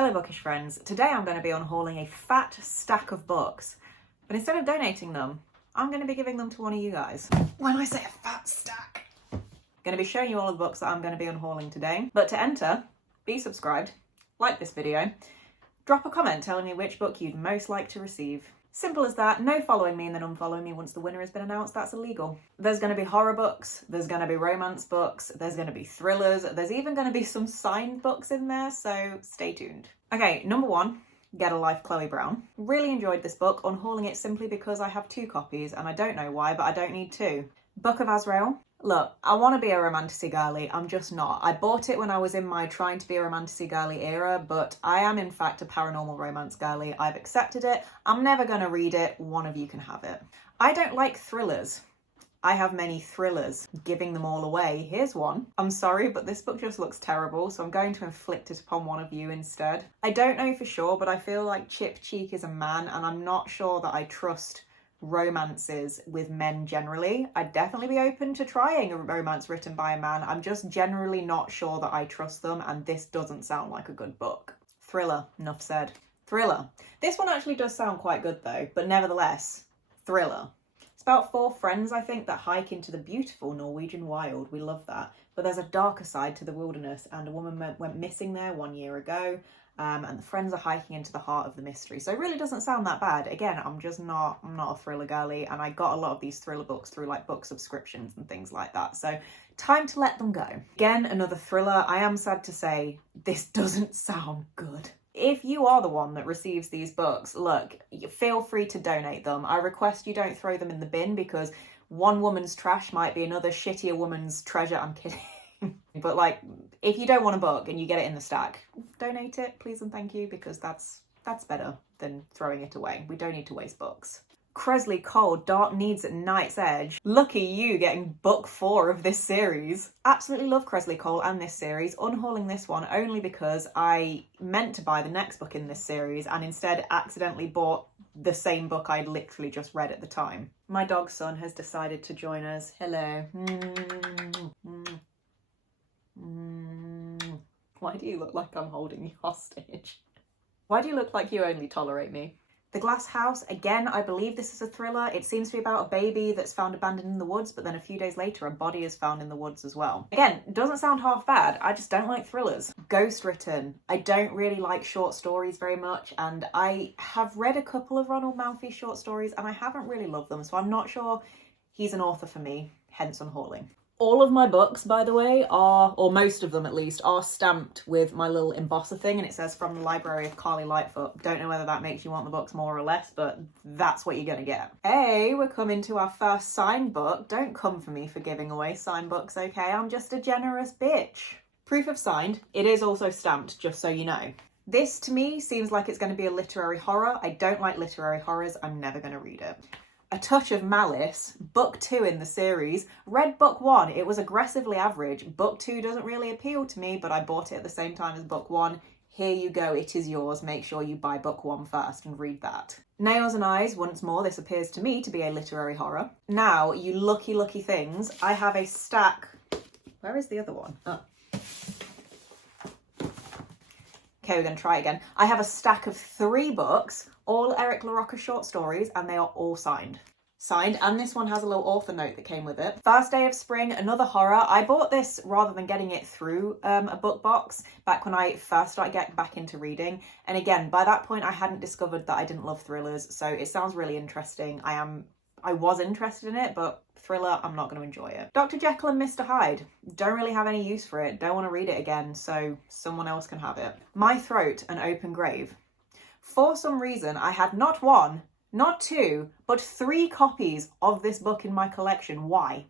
Hello bookish friends, today I'm going to be unhauling a fat stack of books, but instead of donating them, I'm going to be giving them to one of you guys. When I say a fat stack, I'm going to be showing you all of the books that I'm going to be unhauling today. But to enter, be subscribed, like this video, drop a comment telling me which book you'd most like to receive. Simple as that. No following me and then unfollowing me once the winner has been announced. That's illegal. There's going to be horror books, there's going to be romance books, there's going to be thrillers, there's even going to be some signed books in there, so stay tuned. Okay, number one, Get a Life, Chloe Brown. Really enjoyed this book, unhauling it simply because I have 2 copies and I don't know why, but I don't need 2. Book of Azrael. Look, I want to be a romanticy girly, I'm just not. I bought it when I was in my trying to be a romanticy girly era, but I am in fact a paranormal romance girly. I've accepted it. I'm never going to read it. One of you can have it. I don't like thrillers. I have many thrillers, giving them all away. Here's one. I'm sorry, but this book just looks terrible, so I'm going to inflict it upon one of you instead. I don't know for sure, but I feel like Chip Cheek is a man, and I'm not sure that I trust romances with men generally. I'd definitely be open to trying a romance written by a man. I'm just generally not sure that I trust them, and this doesn't sound like a good book. Thriller, enough said. Thriller. This one actually does sound quite good though, but nevertheless, thriller. It's about 4 friends, I think, that hike into the beautiful Norwegian wild. We love that. But there's a darker side to the wilderness, and a woman went missing there 1 year ago. And the friends are hiking into the heart of the mystery. So it really doesn't sound that bad. Again, I'm not a thriller girly, and I got a lot of these thriller books through like book subscriptions and things like that. So time to let them go. Again, another thriller. I am sad to say this doesn't sound good. If you are the one that receives these books, look, feel free to donate them. I request you don't throw them in the bin, because one woman's trash might be another shittier woman's treasure. I'm kidding. But like, if you don't want a book and you get it in the stack, donate it, please and thank you, because that's better than throwing it away. We don't need to waste books. Kresley Cole, Dark Needs at Night's Edge. Lucky you getting book 4 of this series. Absolutely love Kresley Cole and this series. Unhauling this one only because I meant to buy the next book in this series and instead accidentally bought the same book I'd literally just read at the time. My dog son has decided to join us. Hello. Why do you look like I'm holding you hostage? Why do you look like you only tolerate me? The Glass House, again, I believe this is a thriller. It seems to be about a baby that's found abandoned in the woods, but then a few days later a body is found in the woods as well. Again, doesn't sound half bad. I just don't like thrillers. Ghost Written. I don't really like short stories very much, and I have read a couple of Ronald Malfi's short stories and I haven't really loved them, so I'm not sure he's an author for me, hence unhauling. All of my books, by the way, are, or most of them at least, are stamped with my little embosser thing, and it says from the library of Carly Lightfoot. Don't know whether that makes you want the books more or less, but that's what you're gonna get. Hey, we're coming to our first signed book. Don't come for me for giving away signed books, okay? I'm just a generous bitch. Proof of signed. It is also stamped, just so you know. This, to me, seems like it's going to be a literary horror. I don't like literary horrors. I'm never going to read it. A Touch of Malice, book 2 in the series. Read book 1, it was aggressively average. Book 2 doesn't really appeal to me, but I bought it at the same time as book 1. Here you go, it is yours. Make sure you buy book 1 first and read that. Nails and Eyes, once more, this appears to me to be a literary horror. Now, you lucky, lucky things, I have a stack. Where is the other one? Oh. Okay, we're going to try again. I have a stack of 3 books, all Eric LaRocca short stories, and they are all signed. Signed, and this one has a little author note that came with it. First Day of Spring, another horror. I bought this rather than getting it through a book box back when I first started getting back into reading. And again, by that point, I hadn't discovered that I didn't love thrillers, so it sounds really interesting. I was interested in it, but thriller, I'm not going to enjoy it. Dr. Jekyll and Mr. Hyde. Don't really have any use for it. Don't want to read it again, so someone else can have it. My Throat, An Open Grave. For some reason, I had not 1, not 2, but 3 copies of this book in my collection. Why?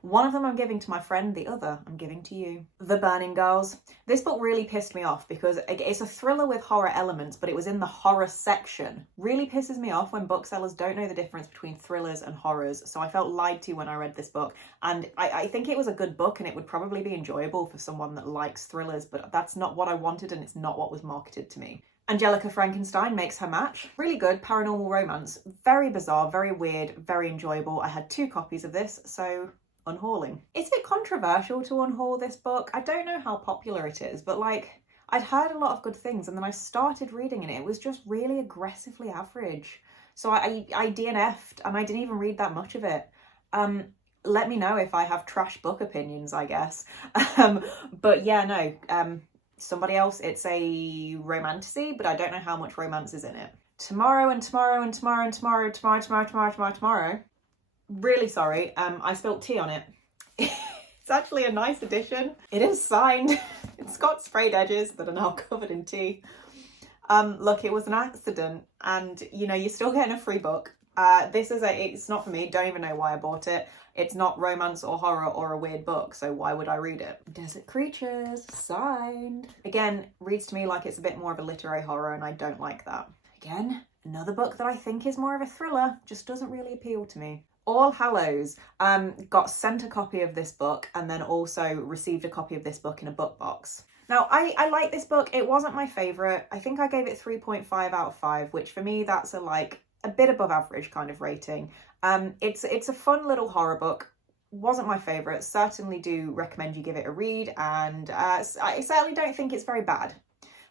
One of them I'm giving to my friend, the other I'm giving to you. The Burning Girls. This book really pissed me off because it's a thriller with horror elements, but it was in the horror section. Really pisses me off when booksellers don't know the difference between thrillers and horrors, so I felt lied to when I read this book. And I think it was a good book and it would probably be enjoyable for someone that likes thrillers, but that's not what I wanted and it's not what was marketed to me. Angelica Frankenstein makes her match. Really good paranormal romance. Very bizarre, very weird, very enjoyable. I had 2 copies of this, so unhauling. It's a bit controversial to unhaul this book. I don't know how popular it is, but like, I'd heard a lot of good things, and then I started reading it. It was just really aggressively average. So I DNF'd, and I didn't even read that much of it. Let me know if I have trash book opinions, I guess. But yeah, no, somebody else, it's a romantasy, but I don't know how much romance is in it. Tomorrow and tomorrow and tomorrow and tomorrow, tomorrow. Really sorry, I spilt tea on it. It's actually a nice edition. It is signed. It's got sprayed edges that are now covered in tea. Look, it was an accident, and you know, you're still getting a free book. It's not for me. Don't even know why I bought it. It's not romance or horror or a weird book, so why would I read it? Desert Creatures, signed. Again, reads to me like it's a bit more of a literary horror, and I don't like that. Again, another book that I think is more of a thriller, just doesn't really appeal to me. All Hallows, got sent a copy of this book and then also received a copy of this book in a book box. Now, I like this book. It wasn't my favourite. I think I gave it 3.5 out of 5, which for me, that's a bit above average kind of rating. It's a fun little horror book. Wasn't my favourite. Certainly do recommend you give it a read, and I certainly don't think it's very bad.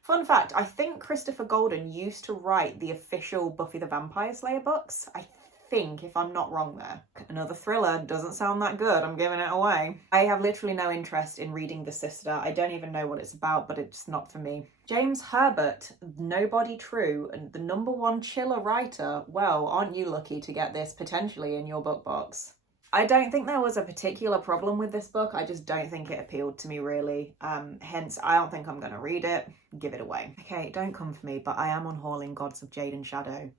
Fun fact, I think Christopher Golden used to write the official Buffy the Vampire Slayer books. I think, if I'm not wrong there. Another thriller, doesn't sound that good, I'm giving it away. I have literally no interest in reading The Sister. I don't even know what it's about, but it's not for me. James Herbert, Nobody True, and the #1 chiller writer. Well, aren't you lucky to get this potentially in your book box? I don't think there was a particular problem with this book. I just don't think it appealed to me really. Hence, I don't think I'm going to read it. Give it away. Okay, don't come for me, but I am unhauling Gods of Jade and Shadow.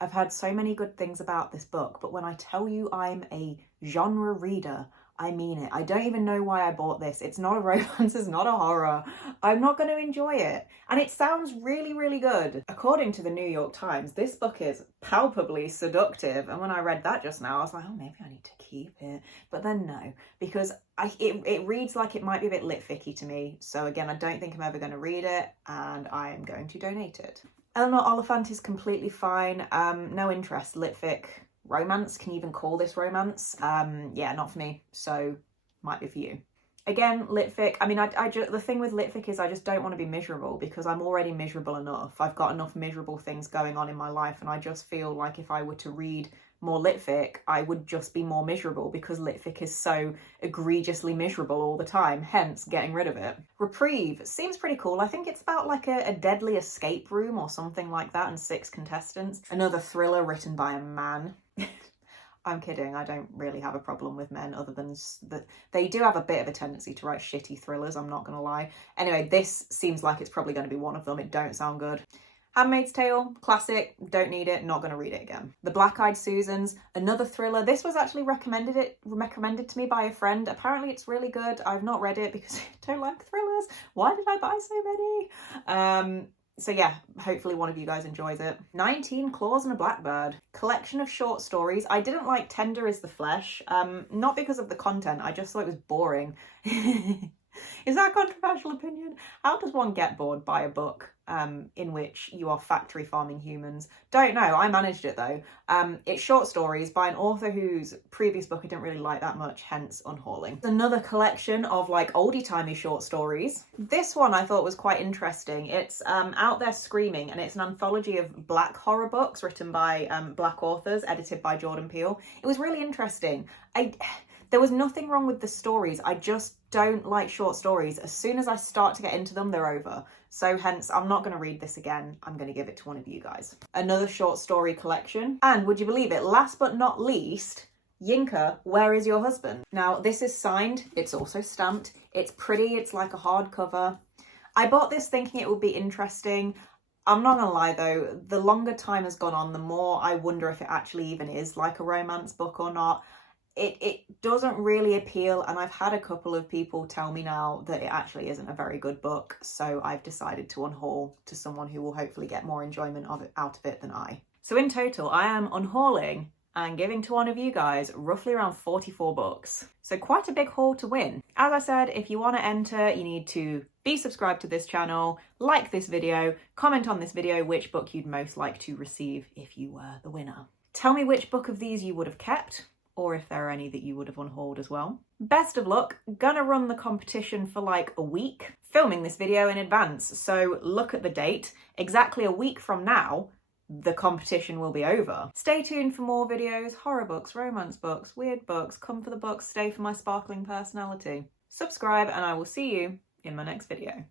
I've heard so many good things about this book, but when I tell you I'm a genre reader, I mean it. I don't even know why I bought this. It's not a romance, it's not a horror. I'm not going to enjoy it. And it sounds really, really good. According to the New York Times, this book is palpably seductive. And when I read that just now, I was like, oh, maybe I need to keep it. But then no, because it reads like it might be a bit lit-ficky to me. So again, I don't think I'm ever going to read it, and I am going to donate it. Eleanor Oliphant is completely fine. No interest. Litfic. Romance, can you even call this romance? Yeah, not for me, so might be for you. Again, litfic, I mean, the thing with litfic is I just don't want to be miserable, because I'm already miserable enough. I've got enough miserable things going on in my life, and I just feel like if I were to read more litfic, I would just be more miserable, because litfic is so egregiously miserable all the time, hence getting rid of it. Reprieve seems pretty cool. I think it's about like a deadly escape room or something like that, and 6 contestants. Another thriller written by a man. I'm kidding, I don't really have a problem with men, other than that they do have a bit of a tendency to write shitty thrillers, I'm not gonna lie. Anyway, this seems like it's probably going to be one of them. It don't sound good. Handmaid's Tale, classic, don't need it, not going to read it again. The Black-Eyed Susans, another thriller. This was actually recommended to me by a friend. Apparently it's really good. I've not read it because I don't like thrillers. Why did I buy so many? So yeah, hopefully one of you guys enjoys it. 19 Claws and a Blackbird. Collection of short stories. I didn't like Tender is the Flesh, not because of the content, I just thought it was boring. Is that a controversial opinion? How does one get bored by a book in which you are factory farming humans? Don't know, I managed it though. It's short stories by an author whose previous book I didn't really like that much, hence Unhauling. Another collection of like oldie-timey short stories. This one I thought was quite interesting. It's Out There Screaming, and it's an anthology of black horror books written by black authors, edited by Jordan Peele. It was really interesting. There was nothing wrong with the stories, I just don't like short stories. As soon as I start to get into them, they're over. So hence, I'm not going to read this again. I'm going to give it to one of you guys. Another short story collection. And would you believe it, last but not least, Yinka, Where Is Your Husband? Now, this is signed. It's also stamped. It's pretty. It's like a hardcover. I bought this thinking it would be interesting. I'm not gonna lie though, the longer time has gone on, the more I wonder if it actually even is like a romance book or not. It doesn't really appeal, and I've had a couple of people tell me now that it actually isn't a very good book, so I've decided to unhaul to someone who will hopefully get more enjoyment out of it than I. So in total, I am unhauling and giving to one of you guys roughly around 44 books. So quite a big haul to win. As I said, if you want to enter, you need to be subscribed to this channel, like this video, comment on this video which book you'd most like to receive if you were the winner. Tell me which book of these you would have kept, or if there are any that you would have unhauled as well. Best of luck. Gonna run the competition for like a week. Filming this video in advance, so look at the date. Exactly a week from now, the competition will be over. Stay tuned for more videos, horror books, romance books, weird books, come for the books, stay for my sparkling personality. Subscribe and I will see you in my next video.